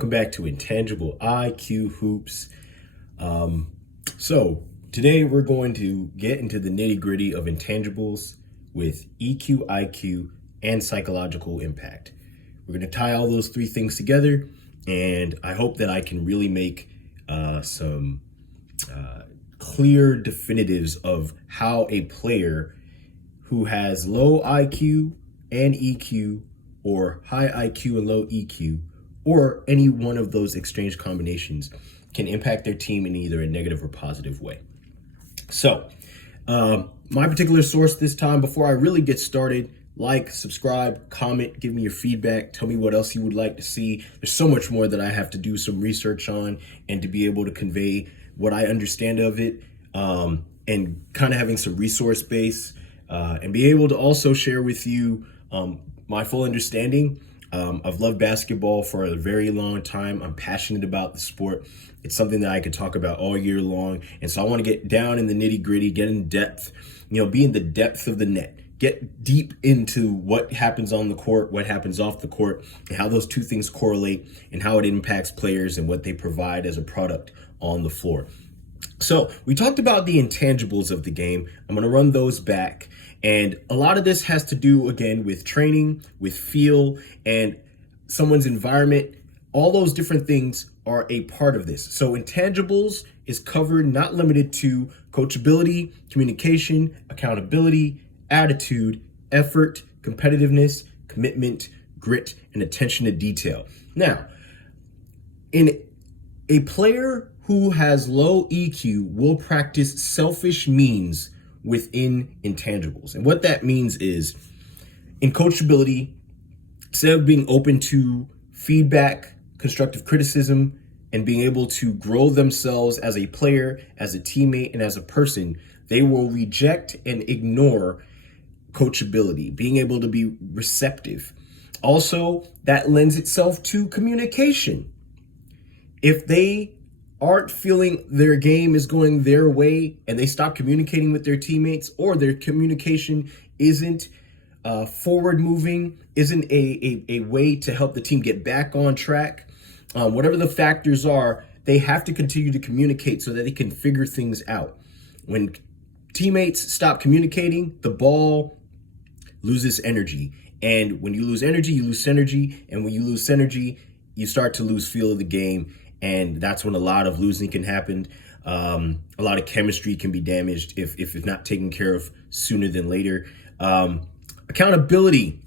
welcome back to Intangible IQ Hoops. So today we're going to get into the nitty-gritty of intangibles with EQ, IQ, and psychological impact. We're going to tie all those three things together, and I hope that I can really make some clear definitives of how a player who has low IQ and EQ, or high IQ and low EQ, or any one of those exchange combinations can impact their team in either a negative or positive way. So, my particular source this time, before I really get started, like, subscribe, comment, give me your feedback, tell me what else you would like to see. There's so much more that I have to do some research on and to be able to convey what I understand of it, and kind of having some resource base, and be able to also share with you my full understanding. I've loved basketball for a very long time. I'm passionate about the sport. It's something that I could talk about all year long. And so I want to get down in the nitty gritty, get in depth, be in the depth of the net, get deep into what happens on the court, what happens off the court, and how those two things correlate and how it impacts players and what they provide as a product on the floor. So we talked about the intangibles of the game. I'm going to run those back. And a lot of this has to do, again, with training, with feel, and someone's environment. All those different things are a part of this. So intangibles is covered, not limited to coachability, communication, accountability, attitude, effort, competitiveness, commitment, grit, and attention to detail. Now, in a player who has low EQ will practice selfish means within intangibles. And what that means is, in coachability, instead of being open to feedback, constructive criticism, and being able to grow themselves as a player, as a teammate, and as a person, they will reject and ignore coachability, being able to be receptive. Also, that lends itself to communication. If they aren't feeling their game is going their way and they stop communicating with their teammates, or their communication isn't forward moving, isn't a way to help the team get back on track, whatever the factors are, they have to continue to communicate so that they can figure things out. When teammates stop communicating, the ball loses energy. And when you lose energy, you lose synergy. And when you lose synergy, you start to lose feel of the game. And that's when a lot of losing can happen. A lot of chemistry can be damaged if it's not taken care of sooner than later. Accountability.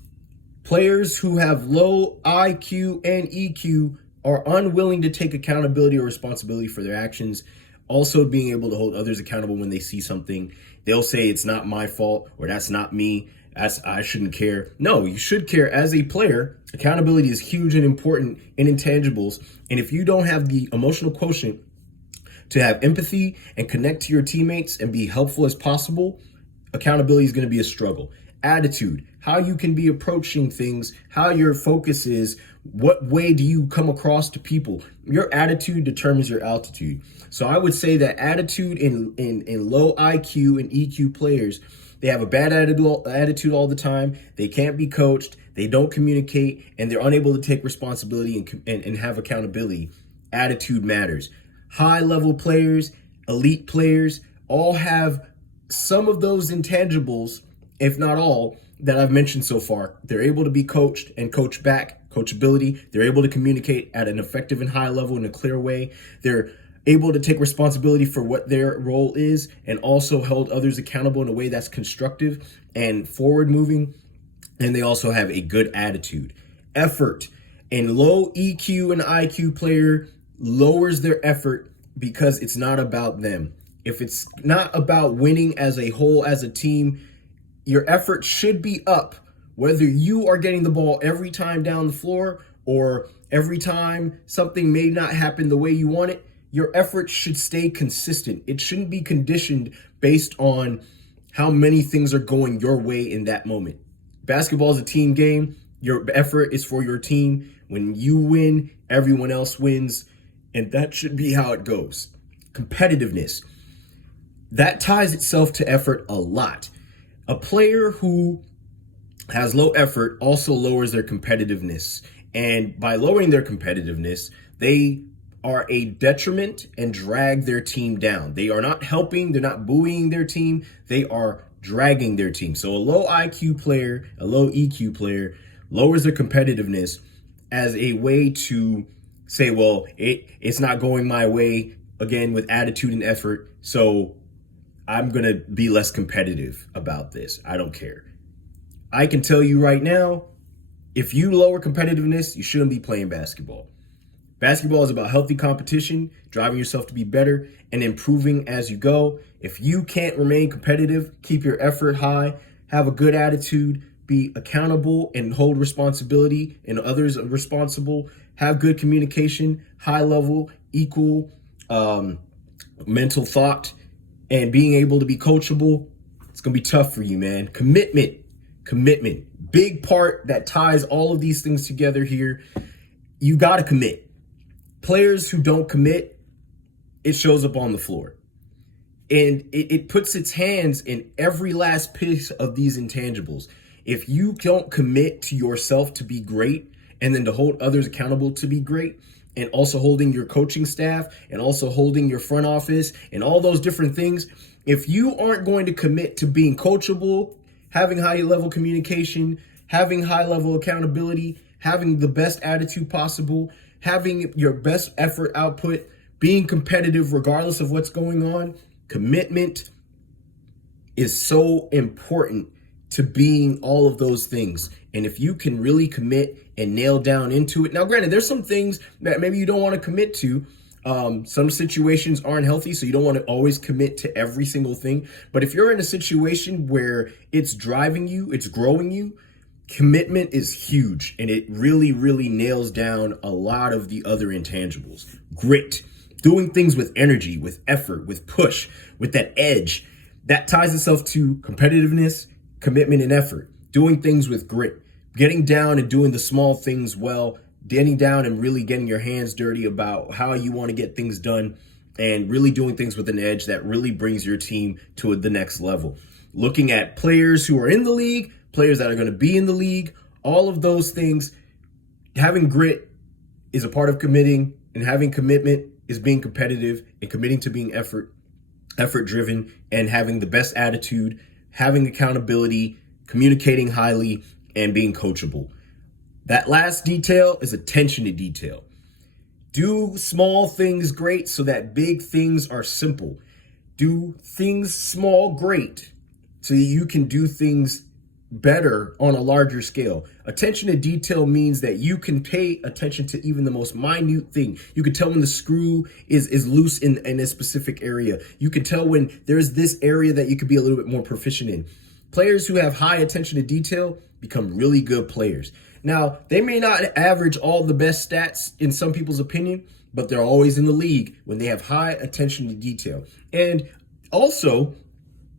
Players who have low IQ and EQ are unwilling to take accountability or responsibility for their actions. Also, being able to hold others accountable when they see something. They'll say it's not my fault, or that's not me. I shouldn't care. No, you should care as a player. Accountability is huge and important in intangibles. And if you don't have the emotional quotient to have empathy and connect to your teammates and be helpful as possible, accountability is going to be a struggle. Attitude, how you can be approaching things, how your focus is, what way do you come across to people? Your attitude determines your altitude. So I would say that attitude in low IQ and EQ players, they have a bad attitude all the time. They can't be coached. They don't communicate, and they're unable to take responsibility and have accountability. Attitude matters. High-level players, elite players, all have some of those intangibles, if not all, that I've mentioned so far. They're able to be coached and coached back, coachability. They're able to communicate at an effective and high level in a clear way. They're able to take responsibility for what their role is, and also hold others accountable in a way that's constructive and forward moving. And they also have a good attitude. Effort. And low EQ and IQ player lowers their effort because it's not about them. If it's not about winning as a whole, as a team, your effort should be up, whether you are getting the ball every time down the floor or every time something may not happen the way you want it. Your effort should stay consistent. It shouldn't be conditioned based on how many things are going your way in that moment. Basketball is a team game. Your effort is for your team. When you win, everyone else wins. And that should be how it goes. Competitiveness. That ties itself to effort a lot. A player who has low effort also lowers their competitiveness And by lowering their competitiveness, they are a detriment and drag their team down. They are not helping, they're not buoying their team, they are dragging their team. So a low IQ player, a low EQ player lowers their competitiveness as a way to say, well, it's not going my way, again, with attitude and effort, so I'm going to be less competitive about this. I don't care. I can tell you right now, if you lower competitiveness, you shouldn't be playing basketball. Basketball is about healthy competition, driving yourself to be better, and improving as you go. If you can't remain competitive, keep your effort high, have a good attitude, be accountable and hold responsibility and others responsible, have good communication, high level, equal mental thought, and being able to be coachable, it's going to be tough for you, man. Commitment, big part that ties all of these things together here. You got to commit. Players who don't commit, it shows up on the floor. And it puts its hands in every last piece of these intangibles. If you don't commit to yourself to be great and then to hold others accountable to be great, and also holding your coaching staff and also holding your front office and all those different things, if you aren't going to commit to being coachable, having high level communication, having high level accountability, having the best attitude possible, having your best effort output, being competitive regardless of what's going on, commitment is so important to being all of those things. And if you can really commit and nail down into it. Now, granted, there's some things that maybe you don't want to commit to. Some situations aren't healthy, so you don't want to always commit to every single thing. But if you're in a situation where it's driving you, it's growing you, commitment is huge. And it really, really nails down a lot of the other intangibles. Grit, doing things with energy, with effort, with push, with that edge. That ties itself to competitiveness, commitment, and effort. Doing things with grit, getting down and doing the small things well, getting down and really getting your hands dirty about how you want to get things done, and really doing things with an edge that really brings your team to the next level. Looking at players who are in the league, players that are going to be in the league, all of those things, having grit is a part of committing, and having commitment is being competitive and committing to being effort driven, and having the best attitude, having accountability, communicating highly, and being coachable. That last detail is attention to detail. Do small things great so that big things are simple. Do things small great so that you can do things better on a larger scale. Attention to detail means that you can pay attention to even the most minute thing. You can tell when the screw is loose in a specific area. You can tell when there's this area that you could be a little bit more proficient in. Players who have high attention to detail become really good players. Now, they may not average all the best stats in some people's opinion, but they're always in the league when they have high attention to detail. And also,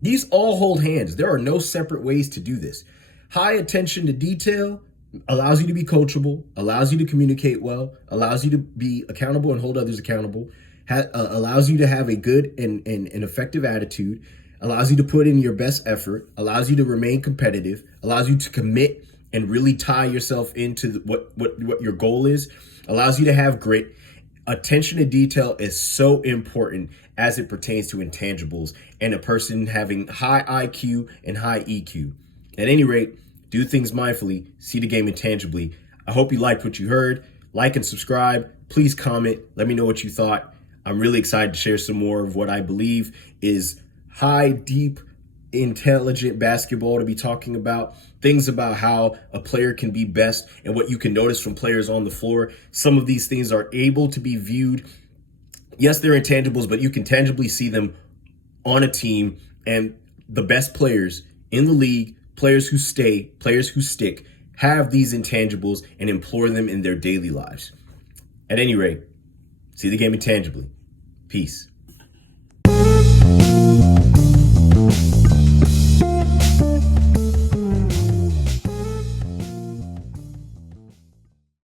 these all hold hands. There are no separate ways to do this. High attention to detail allows you to be coachable, allows you to communicate well, allows you to be accountable and hold others accountable, allows you to have a good and effective attitude, allows you to put in your best effort, allows you to remain competitive, allows you to commit and really tie yourself into what your goal is, allows you to have grit. Attention to detail is so important as it pertains to intangibles and a person having high IQ and high EQ. At any rate, do things mindfully, see the game intangibly. I hope you liked what you heard. Like and subscribe. Please comment. Let me know what you thought. I'm really excited to share some more of what I believe is high, deep, intelligent basketball to be talking about, things about how a player can be best and what you can notice from players on the floor. Some of these things are able to be viewed. Yes, they're intangibles, but you can tangibly see them on a team, and the best players in the league, players who stay, players who stick, have these intangibles and employ them in their daily lives. At any rate, see the game intangibly. Peace.